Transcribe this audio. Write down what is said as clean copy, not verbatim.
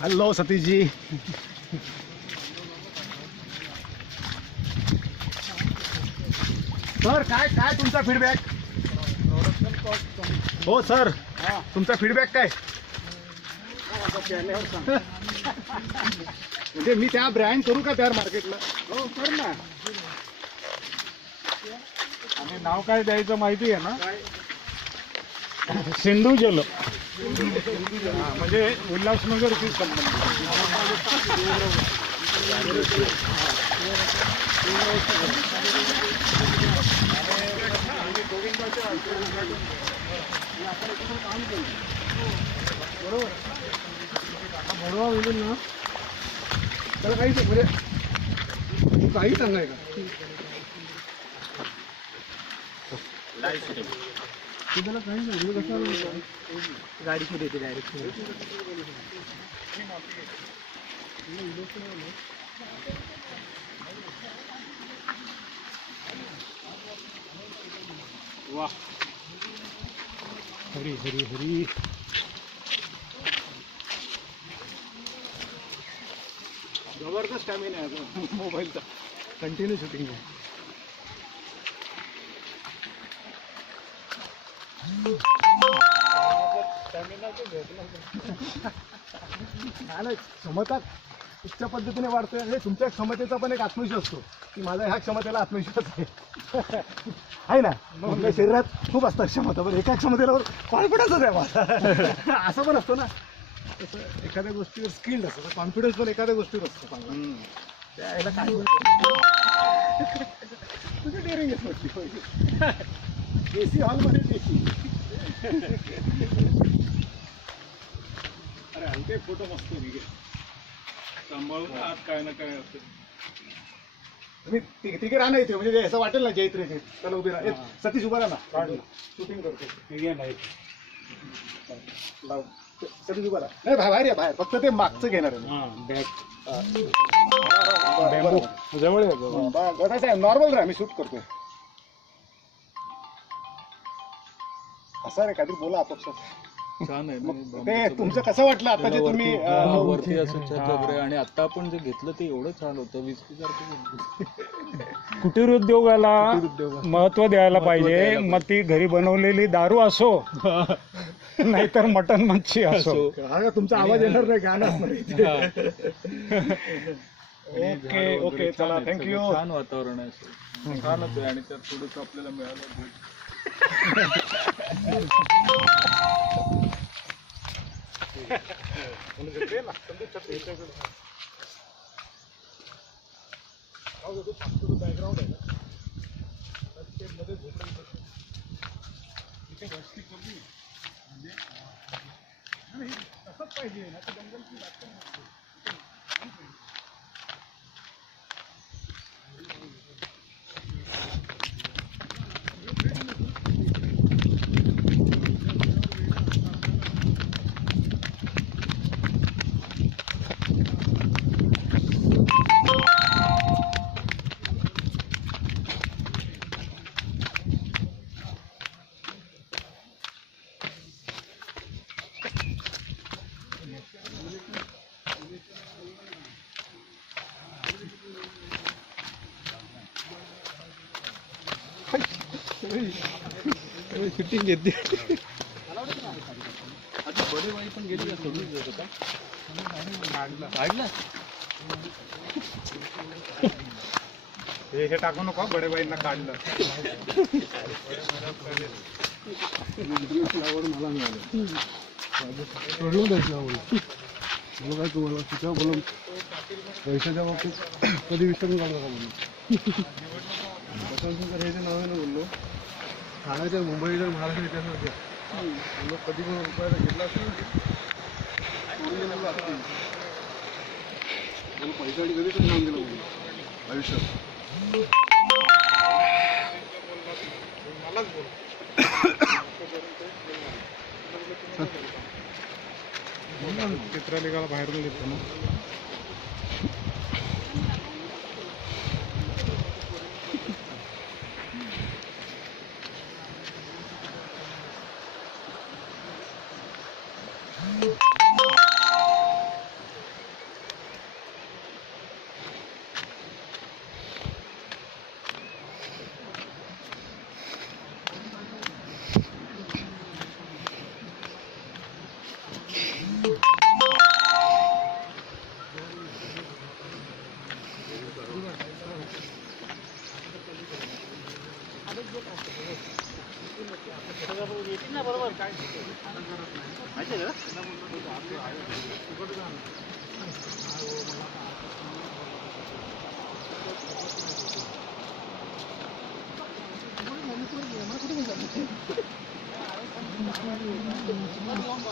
Hello Satish ji. Sir काय काय तुमचा फीडबॅक? हो सर, तुमचा फीडबॅक काय? म्हणजे मी त्या ब्रँड करू का तयार मार्केटला? हो कर ना. आणि नाव काय द्यायचं माहिती आहे ना? सिंधू जल. म्हणजे उल्हासनगरची संबंध. बरोबर भडवा होईल ना त्याला काहीच म्हणजे काही सांगाय का? त्याला काही नाही कसं गाडी कुठे येते डायरेक्ट. वा, हरी हरी हरी. जबरदस्त स्टॅमिना आहे मोबाईलचा. कंटिन्यू शूटिंग आहे. क्षमता उच्च पद्धतीने वाढतोय. हे तुमच्या क्षमतेचा पण एक आत्मविश्वास असतो की माझा ह्या क्षमतेला आत्मविश्वास आहे ना. आपल्या शरीरात खूप असतात क्षमता, पण एका क्षमतेला कॉन्फिडन्सच आहे माझा. असं पण असतो ना. तसं एखाद्या गोष्टीवर स्किल्ड असतं, कॉन्फिडन्स पण एखाद्या गोष्टीवर असतो चांगला. त्याला काय तुझी डेअरिंग एसी हॉलमध्ये देशी. अरे हलके फोटो मस्त निघे. सांभाळून आत काय ना काय असेल. तुम्ही तिघे राहा ना इथे, म्हणजे असं वाटेल ना जैत्रे त्याला उभे राहा. सतीश उभा राहा ना, शूटिंग करतो. नाही सतीश उभा राहा. नाही बाहेर या, बाहेर फक्त ते मागचं घेणार आहे. जवळ नॉर्मल राहा, मी शूट करतोय. असं रे काहीतरी बोला आपापसात. छान आहे. ते तुमचं कसं वाटलं आता जे तुम्ही वरती असं छत वगैरे, आणि आता आपण जे घेतलं ते एवढं छान होतं. कुटीर उद्योगाला महत्व द्यायला पाहिजे. मग ती घरी बनवलेली दारू असो नाहीतर मटण मच्छी असो. तुमचा आवाज येणार नाही, गाणं असणार. ओके ओके, चला थँक्यू. छान वातावरण आहे, छानच आहे. आणि त्यात थोडंस आपल्याला मिळालं. बॅकग्राऊंड आहे ना ते मध्ये झोपायचं इथे वस्ती कमी म्हणजे तसंच पाहिजे ना. ते जंगलची वाटतं नसते. शूटिंग घेते. आता बडे बाई पण गेली का? सोडून जातो का? काढला. हे टाकू नका, बडेबाईंना काढलं. मला मिळालं सोडून द्यायचं आवड. मला काय तुम्हाला तिच्या बोलून पैशाच्या बाबतीत कधी विसरून जाऊ नका म्हणून. हे नावानं बोललो. ठाण्याच्या मुंबई जर महाराष्ट्र इतिहासात लोक कधी पण रुपयाला घेतला असेल पैशासाठी कधी पण नाम दिलं म्हणून आयुष्यात. चित्रलेखाला बाहेरून घेतो ना. कुठे